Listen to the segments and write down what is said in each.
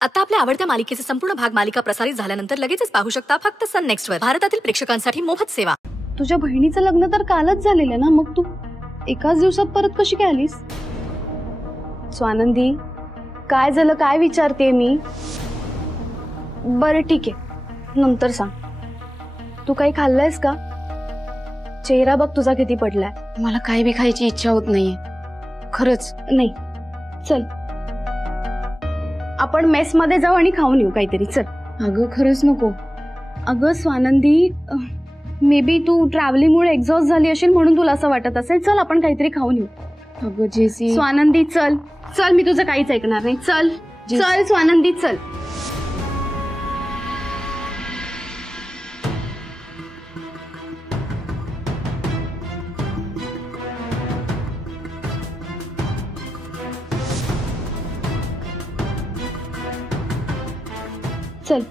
आता आपल्या आवडत्या मालिकेचे संपूर्ण भाग मालिका प्रसारित झाल्यानंतर लगेचच पाहू शकता फक्त सन नेक्स्ट वर. भारतातील प्रेक्षकांसाठी मोफत सेवा. तुझ्या बहिणीचं लग्न तर कालच झालेलं ना, मग तू एकाच दिवसात परत कशी काय आलीस? स्वानंदी, काय झालं, काय विचारते मी? बरं ठीक आहे, नंतर सांग. तू काही खाल्लंयस का? चेहरा बघ तुझा किती पडलाय. मला काही बी खायची इच्छा होत नाहीये खरंच. नाही, चल आपण मेस मध्ये जाऊ आणि खाऊन येऊ काहीतरी. चल. अगं खरंच नको. अगं Swanandi, may be Tu ट्रॅव्हलिंगमुळे exhaust झाली असेल म्हणून तुला असं वाटत असेल. चल आपण काहीतरी खाऊन येऊ. अगं जेसी. स्वानंदी चल चल, मी तुझं काहीच ऐकणार नाही. चल चल स्वानंदी चल. चल.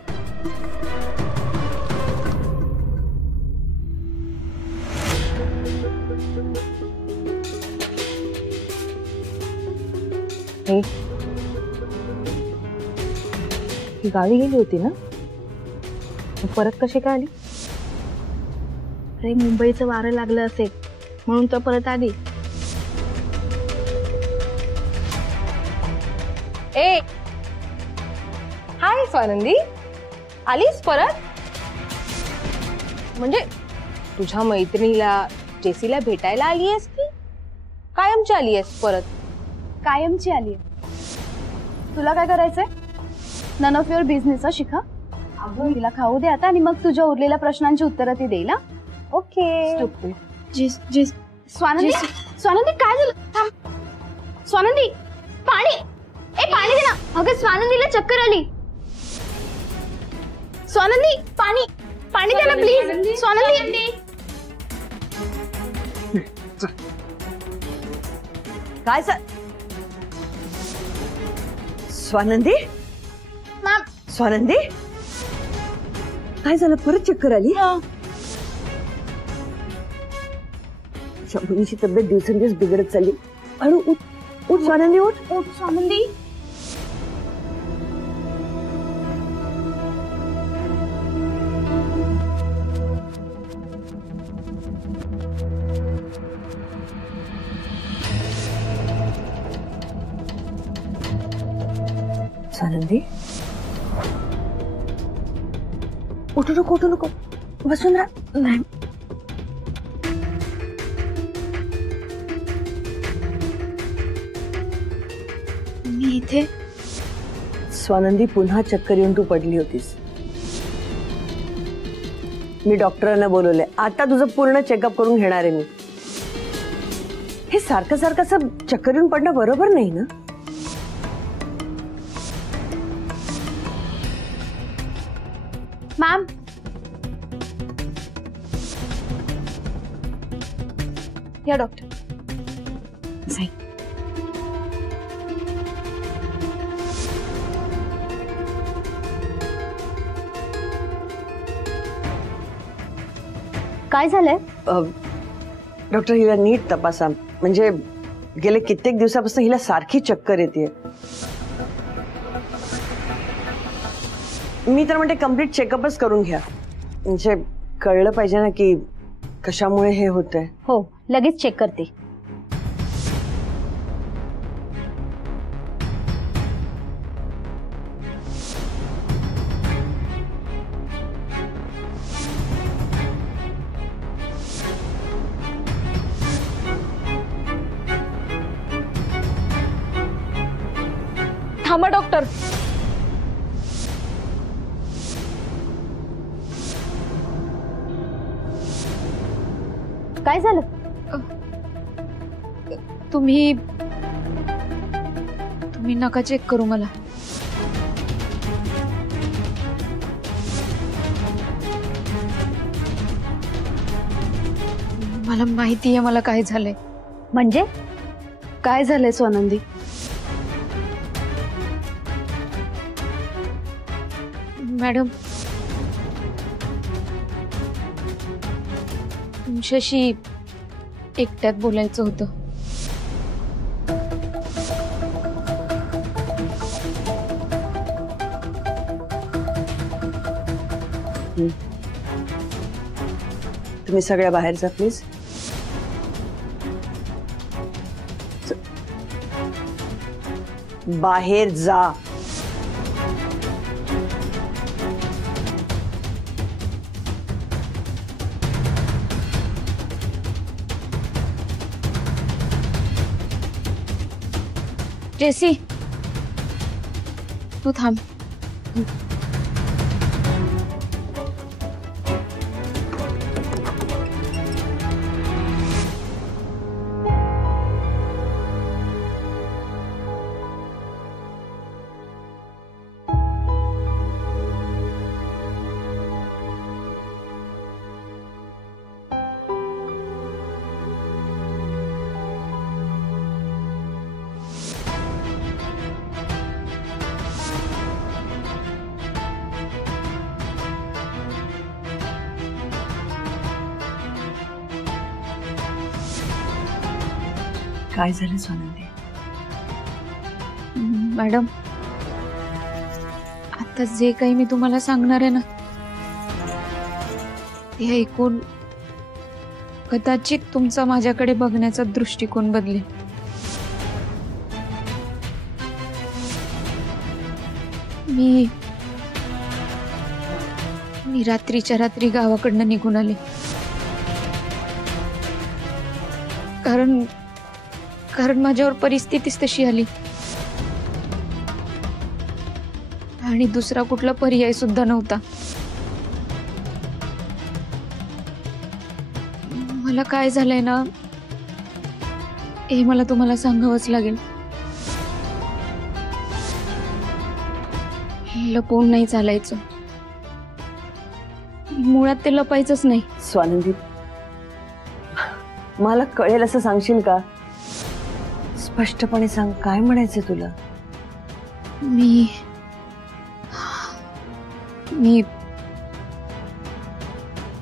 ही गावी गेली होती ना, परत कशी काय आली? अरे मुंबईचं वारं लागलं असेल म्हणून तर परत आली. ए हाय स्वानंदी, आलीस परत? म्हणजे तुझ्या मैत्रिणीला जेसीला भेटायला आली आहेस की कायमची आली आहेस परत? कायमची आली. तुला काय करायचंय? None of your business. Shikha, अगं तिला खाऊ दे आता आणि मग तुझ्या उरलेल्या प्रश्नांची उत्तरं ती देईल. ओके. स्वानंदी, स्वानंदी काय झालं? थांब स्वानंदी, पाणी. ए पाणी दे ना. अगं स्वानंदीला चक्कर आली. स्वानंदी पाणी, पाणी दे ना प्लीज. स्वानंदी. काय स्वानंदी? मॅम. स्वानंदी काय झालं, परत चक्कर आली? शंभूची तब्येत दिवसेंदिवस बिघडत चालली. अरे उठ उठ स्वानंदी, उठ उठ स्वानंदी. स्वानंदी उठू नको, उठू नको, बसून राहा. नाही मी इथे. स्वानंदी पुन्हा चक्कर येऊन तू पडली होतीस. मी डॉक्टरांना बोलवलंय, आता तुझं पूर्ण चेकअप करून घेणार आहे मी. हे सारखं सारखं असं चक्कर येऊन पडणं बरोबर नाही ना. मॅम, या डॉक्टर. काय झालंय? डॉक्टर, हिला नीट तपासा. म्हणजे गेले कित्येक दिवसापासून हिला सारखी चक्कर येते. मी तर म्हणते कम्प्लीट चेकअपच करून घ्या, म्हणजे कळलं पाहिजे ना की कशामुळे हे होतंय. हो, लगेच चेक करते. थांबा डॉक्टर. काय झालं? तुम्ही नका चेक करू मला. मला माहिती आहे मला काय झालंय. म्हणजे काय झालंय स्वानंदी? मॅडम, तुमच्याशी एकट्यात बोलायचं होतं. तुम्ही सगळ्या बाहेर जा प्लीज. बाहेर जा. जेसी तू थांब. काय झालं स्वानंदी? मॅडम आता जे काही मी तुम्हाला सांगणार आहे ना ते ऐकून कदाचित तुमचा माझ्याकडे बघण्याचा दृष्टिकोन बदलेल. मी रात्रीच्या रात्री गावाकडनं निघून आले कारण माझ्यावर परिस्थितीच तशी आली आणि दुसरा कुठला पर्याय सुद्धा नव्हता. मला काय झालंय ना हे मला तुम्हाला सांगावंच लागेल. लपवून नाही चालायचं. मुळात ते लपायचंच नाही. स्वानंदी मला कळेल असं सांगशील का? स्पष्टपणे सांग, काय म्हणायचं तुला?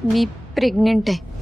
मी प्रेग्नेंट आहे.